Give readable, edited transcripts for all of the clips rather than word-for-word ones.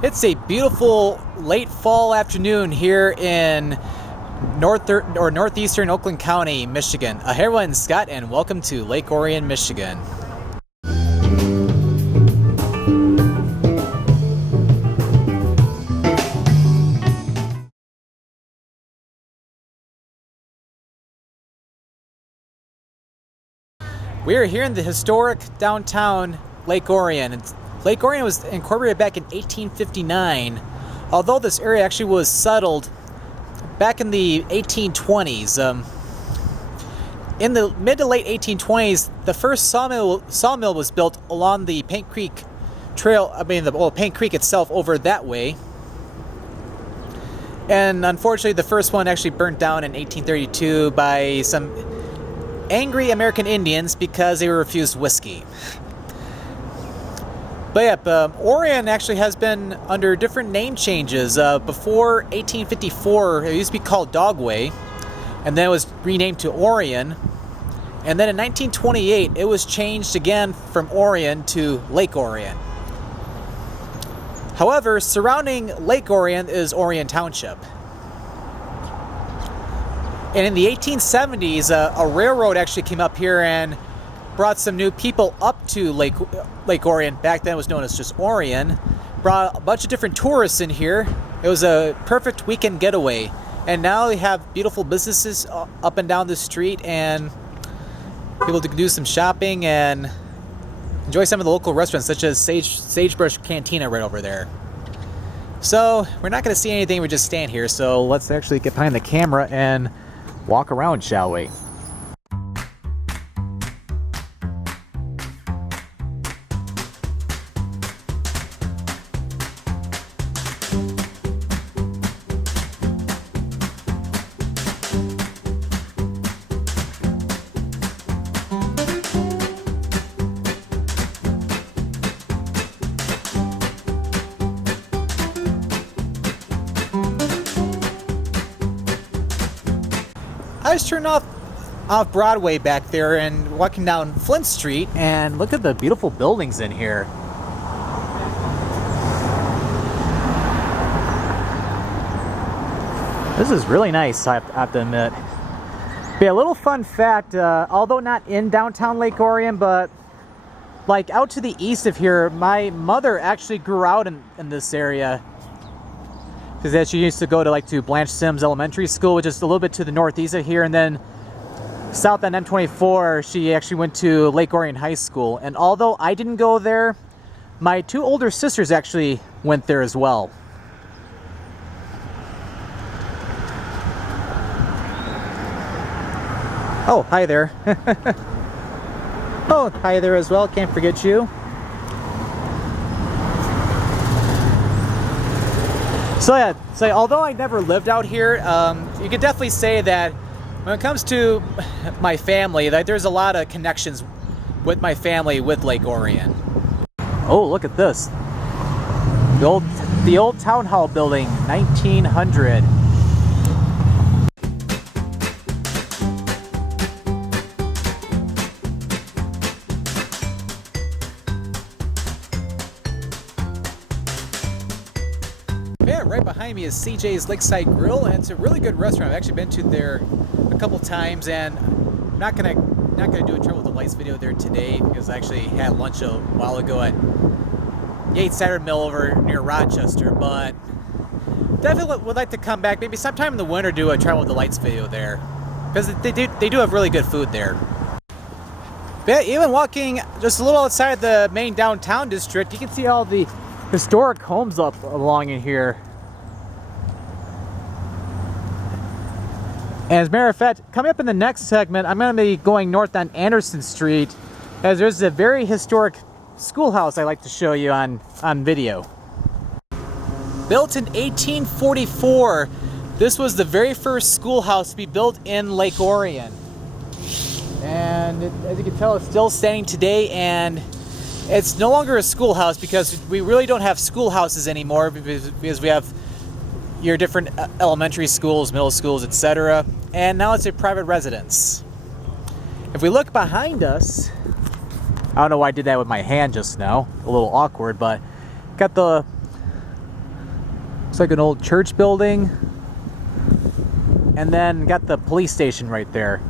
It's a beautiful late fall afternoon here in northeastern Oakland County, Michigan. Hey everyone, Scott, and welcome to Lake Orion, Michigan. We are here in the historic downtown Lake Orion. Lake Orion was incorporated back in 1859, although this area actually was settled back in the 1820s. In the mid to late 1820s, the first sawmill was built along the Paint Creek Trail. Paint Creek itself over that way. And unfortunately, the first one actually burnt down in 1832 by some angry American Indians because they were refused whiskey. But yeah, Orion actually has been under different name changes. Before 1854, it used to be called Dogway, and then it was renamed to Orion. And then in 1928, it was changed again from Orion to Lake Orion. However, surrounding Lake Orion is Orion Township. And in the 1870s, a railroad actually came up here and brought some new people up to Lake Orion. Back then it was known as just Orion. Brought a bunch of different tourists in here. It was a perfect weekend getaway. And now they have beautiful businesses up and down the street and people to do some shopping and enjoy some of the local restaurants such as Sagebrush Cantina right over there. So we're not going to see anything, we just stand here. So let's actually get behind the camera and walk around, shall we? I was turning off Broadway back there and walking down Flint Street, and look at the beautiful buildings in here. This is really nice, I have to admit. But yeah, a little fun fact, although not in downtown Lake Orion, but like out to the east of here, my mother actually grew out in this area. Because she used to go to Blanche Sims Elementary School, which is a little bit to the northeast of here, and then south on M24, she actually went to Lake Orion High School. And although I didn't go there, my two older sisters actually went there as well. Oh, hi there. Oh, hi there as well. Can't forget you. So yeah, although I never lived out here, you could definitely say that when it comes to my family, that there's a lot of connections with my family with Lake Orion. Oh, look at this. The old town hall building, 1900. Yeah, right behind me is CJ's Lakeside Grill, and it's a really good restaurant. I've actually been to there a couple times, and I'm not gonna do a Trouble with the Lights video there today because I actually had lunch a while ago at Yates Cider Mill over near Rochester. But definitely would like to come back maybe sometime in the winter, do a Trouble with the Lights video there because they do have really good food there. But even walking just a little outside the main downtown district, you can see all the historic homes up along in here. And as a matter of fact, coming up in the next segment, I'm going to be going north on Anderson Street, as there's a very historic schoolhouse I like to show you on video. Built in 1844, this was the very first schoolhouse to be built in Lake Orion. And as you can tell, it's still standing today, and it's no longer a schoolhouse because we really don't have schoolhouses anymore because we have your different elementary schools, middle schools, etc. And now it's a private residence. If we look behind us, I don't know why I did that with my hand just now, a little awkward, but got the Looks like an old church building. And then got the police station right there.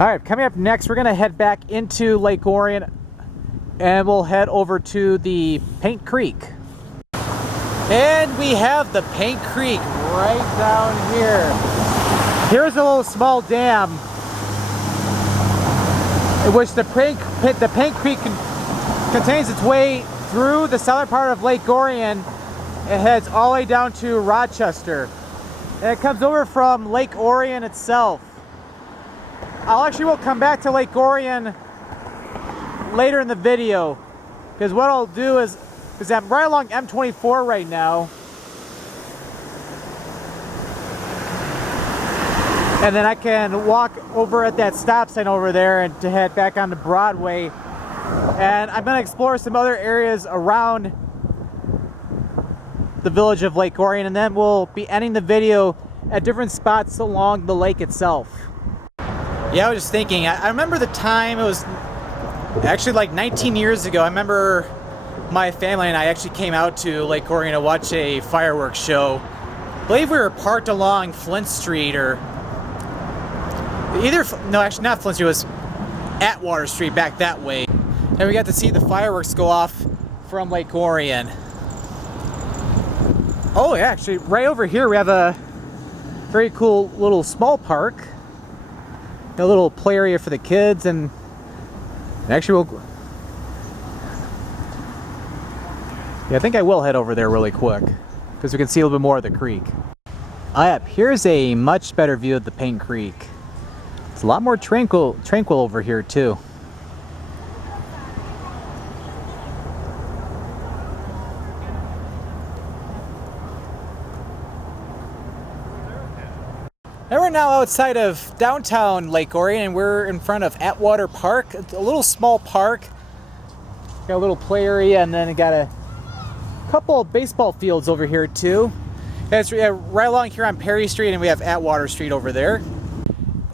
Alright, coming up next, we're going to head back into Lake Orion and we'll head over to the Paint Creek. And we have the Paint Creek right down here. Here's a little small dam in which the Paint Creek contains its way through the southern part of Lake Orion. It heads all the way down to Rochester. And it comes over from Lake Orion itself. We'll come back to Lake Orion later in the video, because what I'll do is I'm right along M24 right now, and then I can walk over at that stop sign over there and to head back onto Broadway, and I'm going to explore some other areas around the village of Lake Orion, and then we'll be ending the video at different spots along the lake itself. Yeah, I was just thinking, I remember the time, it was actually like 19 years ago. I remember my family and I actually came out to Lake Orion to watch a fireworks show. I believe we were parked along Flint Street, or no, actually not Flint Street, it was Atwater Street back that way. And we got to see the fireworks go off from Lake Orion. Oh yeah, actually right over here we have a very cool little small park. A little play area for the kids, and actually I think I will head over there really quick because we can see a little bit more of the creek. Here's a much better view of the Paint Creek. It's a lot more tranquil over here too. And we're now outside of downtown Lake Orion, and we're in front of Atwater Park. It's a little small park. Got a little play area, and then it got a couple of baseball fields over here too. And it's right along here on Perry Street, and we have Atwater Street over there.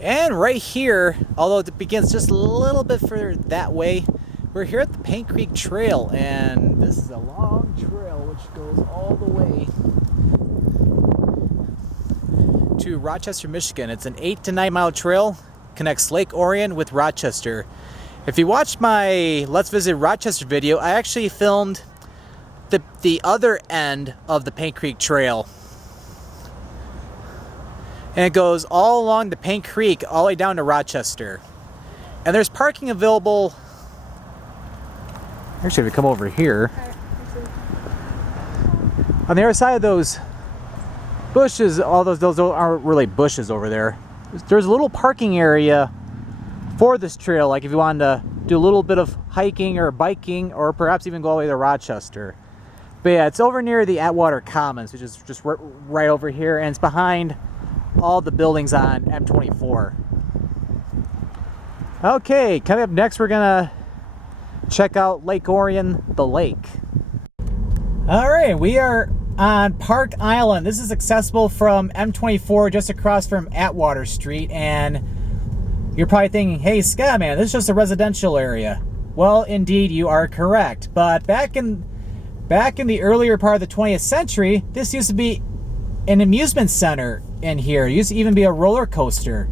And right here, although it begins just a little bit further that way, we're here at the Paint Creek Trail, and this is a long trail which goes all the way to Rochester, Michigan. It's an 8 to 9 mile trail, connects Lake Orion with Rochester. If you watched my Let's Visit Rochester video, I actually filmed the other end of the Paint Creek Trail. And it goes all along the Paint Creek all the way down to Rochester. And there's parking available. Actually, if we come over here, on the other side of those bushes, all those aren't really bushes over there. There's a little parking area for this trail, like if you wanted to do a little bit of hiking or biking, or perhaps even go all the way to Rochester. But yeah, it's over near the Atwater Commons, which is just right over here, and it's behind all the buildings on M24. Okay, coming up next, we're gonna check out Lake Orion, the lake. All right, we are on Park Island. This is accessible from M24, just across from Atwater Street, and you're probably thinking, hey Scott, man, this is just a residential area. Well, indeed you are correct, but back in the earlier part of the 20th century, this used to be an amusement center in here. It used to even be a roller coaster.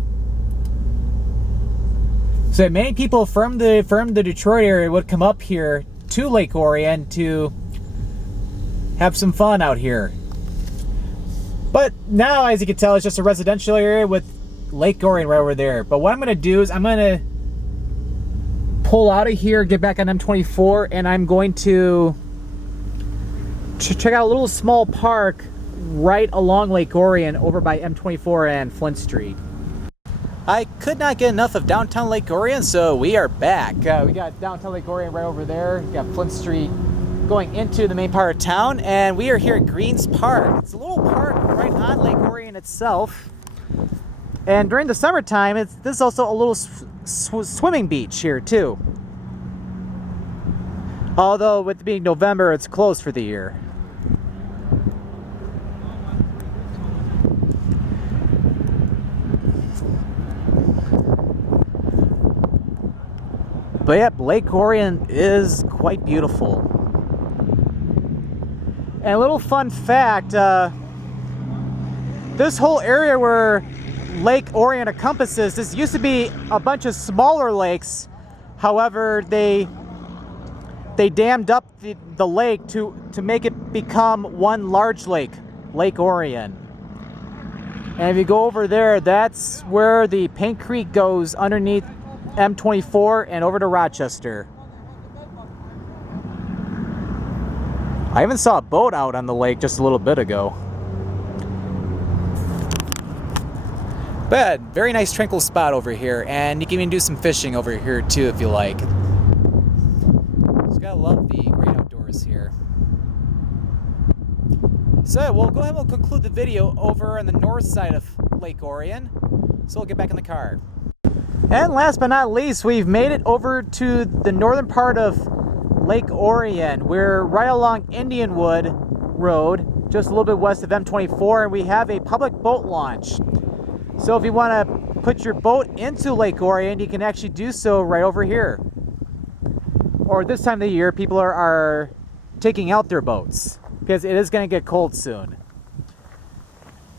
So many people from the Detroit area would come up here to Lake Orion to have some fun out here. But now, as you can tell, it's just a residential area with Lake Orion right over there. But what I'm going to do is I'm going to pull out of here, get back on M24, and I'm going to check out a little small park right along Lake Orion over by M24 and Flint Street. I could not get enough of downtown Lake Orion, so we are back. We got downtown Lake Orion right over there. We got Flint Street going into the main part of town, and we are here at Greens Park. It's a little park right on Lake Orion itself. And during the summertime, this is also a little swimming beach here too. Although with it being November, it's closed for the year. But yep, Lake Orion is quite beautiful. And a little fun fact, this whole area where Lake Orion encompasses, this used to be a bunch of smaller lakes. However, they dammed up the lake to make it become one large lake, Lake Orion. And if you go over there, that's where the Paint Creek goes underneath M24 and over to Rochester. I even saw a boat out on the lake just a little bit ago. But very nice tranquil spot over here, and you can even do some fishing over here too if you like. Just gotta love the great outdoors here. So we'll go ahead and we'll conclude the video over on the north side of Lake Orion. So we'll get back in the car. And last but not least, we've made it over to the northern part of Lake Orion. We're right along Indianwood Road, just a little bit west of M24, and we have a public boat launch. So if you want to put your boat into Lake Orion, you can actually do so right over here. Or this time of the year, people are taking out their boats because it is going to get cold soon.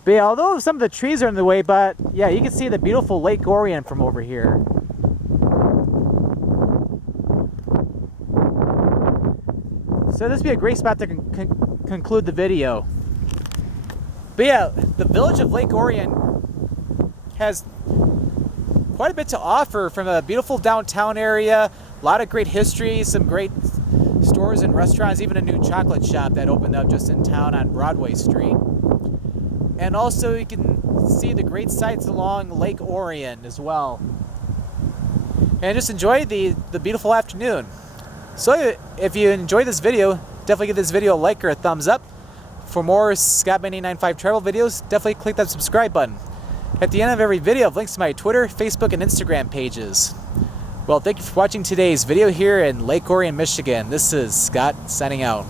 But yeah, although some of the trees are in the way, but yeah, you can see the beautiful Lake Orion from over here. So this would be a great spot to conclude the video. But yeah, the village of Lake Orion has quite a bit to offer, from a beautiful downtown area, a lot of great history, some great stores and restaurants, even a new chocolate shop that opened up just in town on Broadway Street. And also you can see the great sights along Lake Orion as well. And just enjoy the beautiful afternoon. So if you enjoyed this video, definitely give this video a like or a thumbs up. For more Scott985 travel videos, definitely click that subscribe button. At the end of every video, I have links to my Twitter, Facebook, and Instagram pages. Well, thank you for watching today's video here in Lake Orion, Michigan. This is Scott signing out.